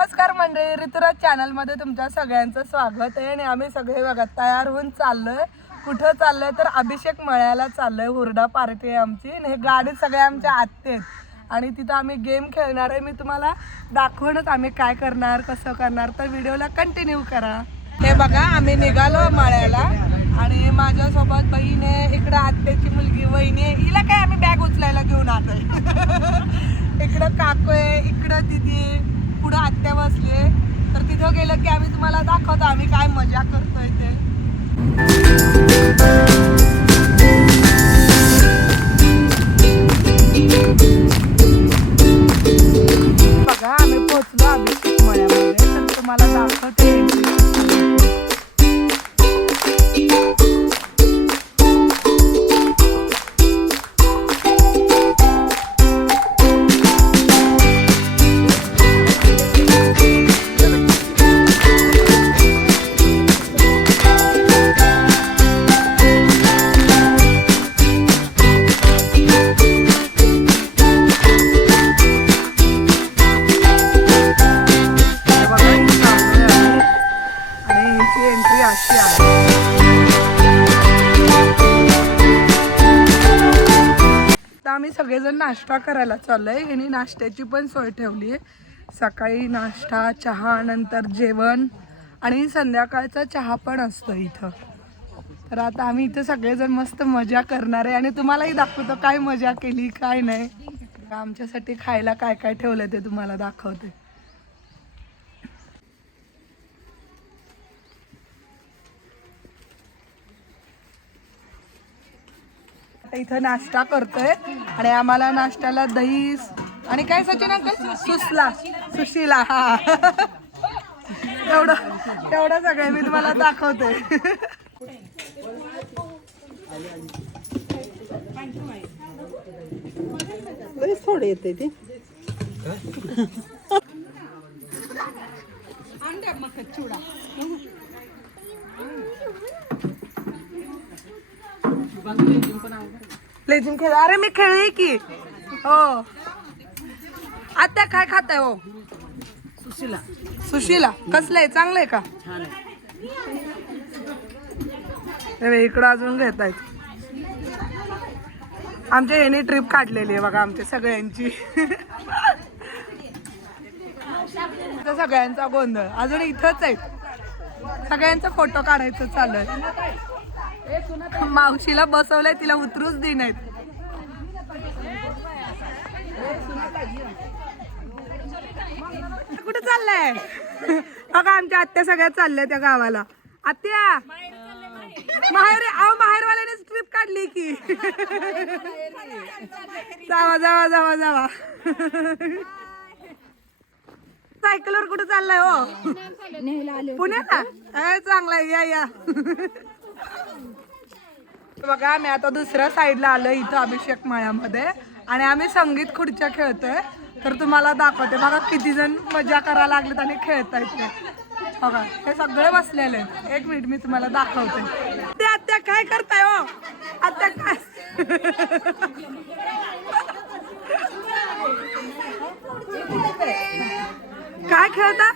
नमस्कार मंडळी, ऋतुराज चॅनल मध्ये तुमच्या सगळ्यांचं स्वागत आहे. आणि आम्ही सगळे बघा तयार होऊन चाललोय. कुठं चाललोय तर अभिषेक मळ्याला चाललोय. हुरडा पार्टी आहे आमची आणि हे गाडी सगळे आमच्या आत्ते आणि तिथं आम्ही गेम खेळणार आहे. मी तुम्हाला दाखवणच आम्ही काय करणार कसं करणार, तर व्हिडिओला कंटिन्यू करा. हे बघा आम्ही निघालो मळ्याला आणि माझ्यासोबत बहीण आहे, इकडं आत्याची मुलगी वहिनी आहे. हिला काय आम्ही बॅग उचलायला घेऊन आलोय. इकडं काकू आहे, इकडं दिदी, पुढं आत्या बसले. तर तिथं गेलं की आम्ही तुम्हाला दाखवतो आम्ही काय मजा करतोय ते. बघा आम्ही पोहोचलो अभिषेक मळ्यामध्ये, तर तुम्हाला दाखवते. आम्ही सगळेजण नाश्ता करायला चाललोय. यांनी नाश्त्याची पण सोय ठेवली आहे. सकाळी नाश्ता, चहा, नंतर जेवण आणि संध्याकाळचा चहा पण असतो इथं. तर आता आम्ही इथं सगळेजण मस्त मजा करणार आहे आणि तुम्हालाही दाखवतो काय मजा केली काय नाही. आमच्यासाठी खायला काय काय ठेवलं ते तुम्हाला दाखवते. इथं नाश्ता करतोय आणि आम्हाला नाश्त्याला दही आणि काय सचिन अंकल सुशीला हा तेवढं सगळं मी तुम्हाला दाखवते. थोडे येते ते लेझिम खेळ. अरे मी खेळली की हो. आता काय खाताय हो? सुशीला कसलंय, चांगलंय का? इकडं अजून घेत आहेत. आमच्या याने ट्रिप काढलेली आहे बघा आमच्या सगळ्यांची. सगळ्यांचा गोंधळ अजून इथंच आहे. सगळ्यांचा फोटो काढायचं चालू आहे. मावशीला बसवलंय, तिला उतरूच देण्यात. कुठे चाललंय बघा आमच्या आत्या सगळ्या चालल्या त्या गावाला. आत्या माहेर माहेरवाल्यानेच ट्रिप काढली की. जावा जावा जावा जावा. सायकलवर कुठे चाललाय हो? पुण्याला. चांगलाय, या या. बघा आम्ही आता दुसऱ्या साईडला आलोय इथं अभिषेक मळ्यामध्ये आणि आम्ही संगीत खुर्च्या खेळतोय. तर तुम्हाला दाखवते बघा किती जण मजा करायला लागलेत आणि खेळतायत ते. बघा हे सगळे बसलेले. एक मिनिट मी तुम्हाला दाखवते. ते आत्या काय करताय हो? आत्या काय काय खेळता?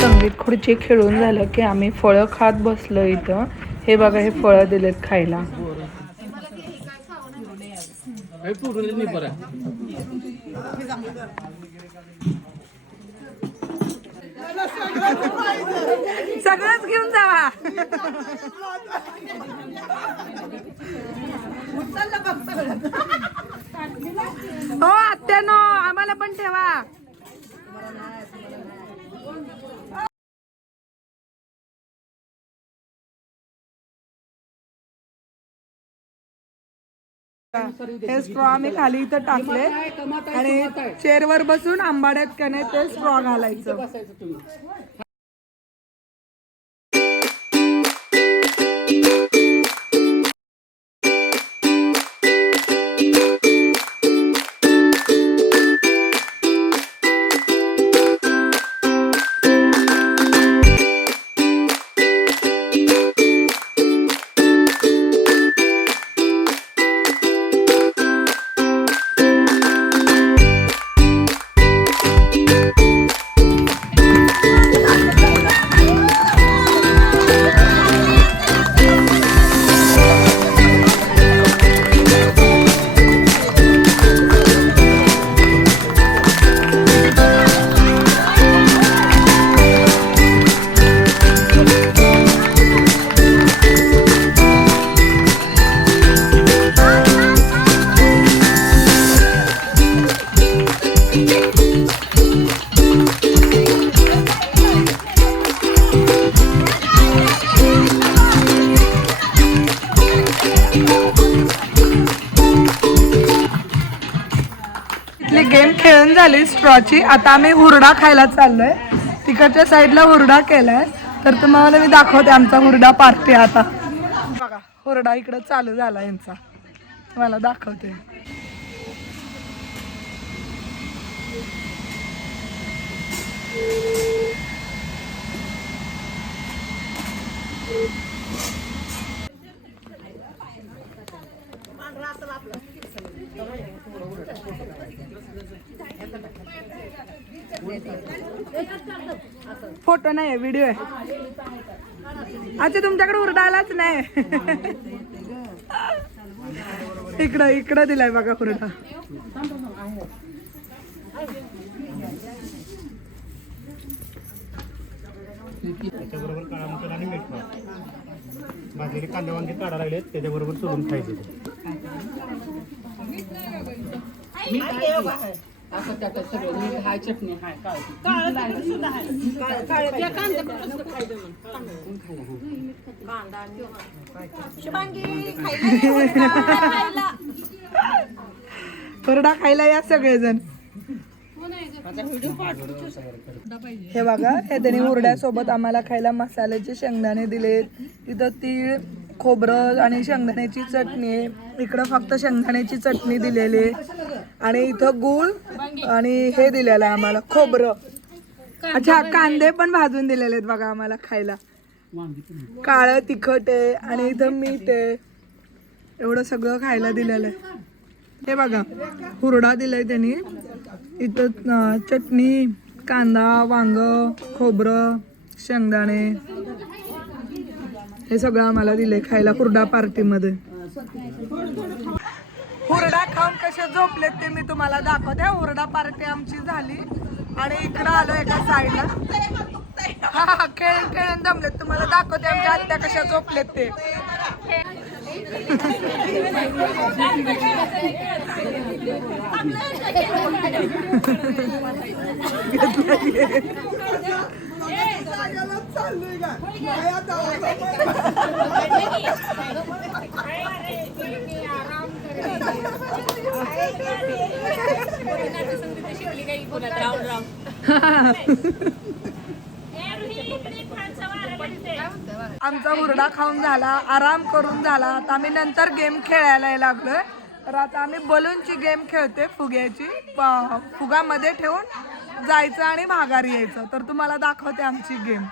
संगीत खुर्ची खेळून झालं की आम्ही फळं खात बसलो इथं. हे बघा हे फळं दिलेत खायला. सगळंच घेऊन जावा. हो आत्यानो आम्हाला पण ठेवा. हे स्ट्रॉ आम्ही खाली इथं टाकले आणि चेअरवर बसून आंबाड्यात का नाही ते स्ट्रॉ घालायचं. गेम खेळून झाली स्ट्रॉची. आता आम्ही हुरडा खायला चाललोय. तिकडच्या साईडला हुरडा केलाय तर तुम्हाला मी दाखवते आमचा हुरडा पार्टी. आता बघा हुरडा इकडं चालू झाला यांचा, तुम्हाला दाखवते. फोटो नाही, व्हिडिओ आहे. अच्छा तुमच्याकडे हुरडा आलाच नाही. इकडं इकडं दिलाय बघा हुरडा. त्याच्याबरोबर काळा मसाला आणि मीठ भाजलेले कांदे वांगे काढा लागलेत त्याच्याबरोबर सोडून खायचे. असं त्यात सगळं मीठ हाय, चटणी हाय, हुरडा खायला या सगळेजण. हे बघा हे त्यांनी हुरड्यासोबत आम्हाला खायला मसाल्याचे शेंगदाणे दिलेत. तिथं तीळ, खोबरं आणि शेंगदाण्याची चटणी आहे. इकडं फक्त शेंगदाण्याची चटणी दिलेली आणि इथं गूळ आणि हे दिलेलं आहे आम्हाला खोबरं. अच्छा कांदे पण भाजून दिलेले आहेत बघा आम्हाला खायला. काळं तिखट आहे आणि इथं मीठ आहे. एवढं सगळं खायला दिलेलं आहे. हे बघा हुरडा दिलाय त्यांनी. इथं चटणी, कांदा, वांग, खोबरं, शेंगदाणे हे सगळं आम्हाला दिलंय खायला हुरडा पार्टीमध्ये. हुरडा खाऊन कसे झोपलेत ते मी तुम्हाला दाखवते. हुरडा पार्टी आमची झाली आणि इकडं आलो एका साईडला. हा खेळून खेळून जमलेत. तुम्हाला दाखवते आमच्या आत्या कशा झोपलेत ते. आमचा हुरडा खाऊन झाला, आराम करून झाला. आता आम्ही नंतर गेम खेळायला लागलोय. तर आता आम्ही बलूनची गेम खेळते, फुग्याची. फुगामध्ये ठेवून जायचं आणि भागारी यायचं. तर तुम्हाला दाखवते आमची गेम.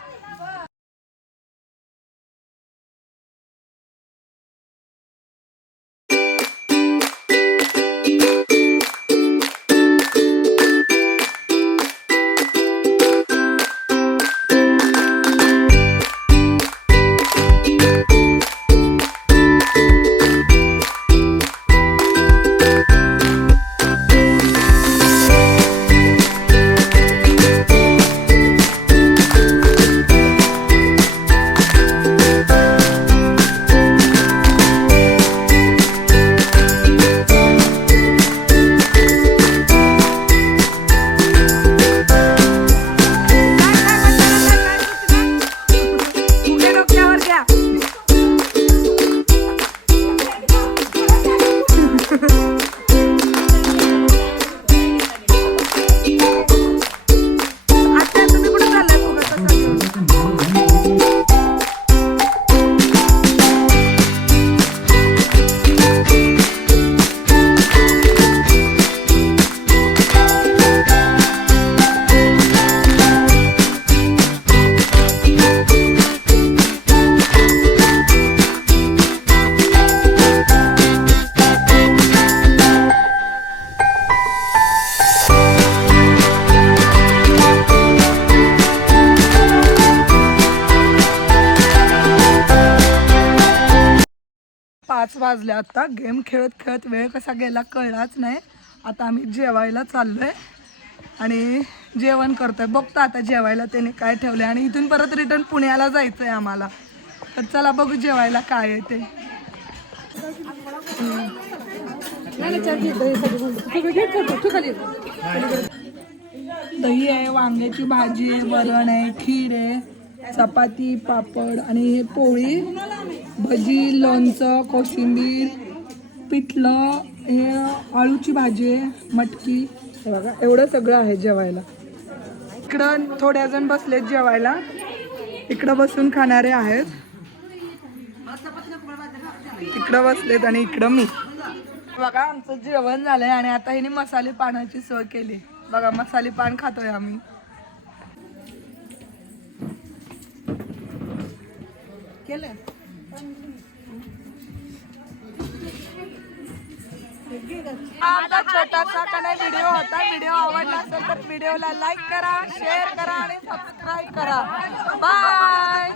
वाजले आता. गेम खेळत खेळत वेळ कसा गेला कळलाच नाही. आता आम्ही जेवायला चाललोय आणि जेवण करतोय. बघतो आता जेवायला त्याने काय ठेवलंय आणि इथून परत रिटर्न पुण्याला जायचंय आम्हाला. तर चला बघू जेवायला काय आहे ते. दही आहे, वांग्याची भाजी आहे, वरण आहे, खीर आहे, चपाती, पापड आणि हे पोळी, भजी, लोणचं, कोशिंबीर, पिठलं, हे आळूची भाजी आहे, मटकी. हे बघा एवढं सगळं आहे जेवायला. इकडं थोड्या जण बसलेत जेवायला. इकडं बसून खाणारे आहेत. इकडं बसलेत आणि इकडं मी. बघा आमचं जेवण झालंय आणि आता हिने मसाले पानाची सोय केली. बघा मसाले पान खातोय आम्ही. केलंय आमचा छोटासा का नाही व्हिडिओ होता. व्हिडिओ आवडला असेल तर व्हिडिओला लाईक करा, शेअर करा आणि सबस्क्राईब करा. बाय.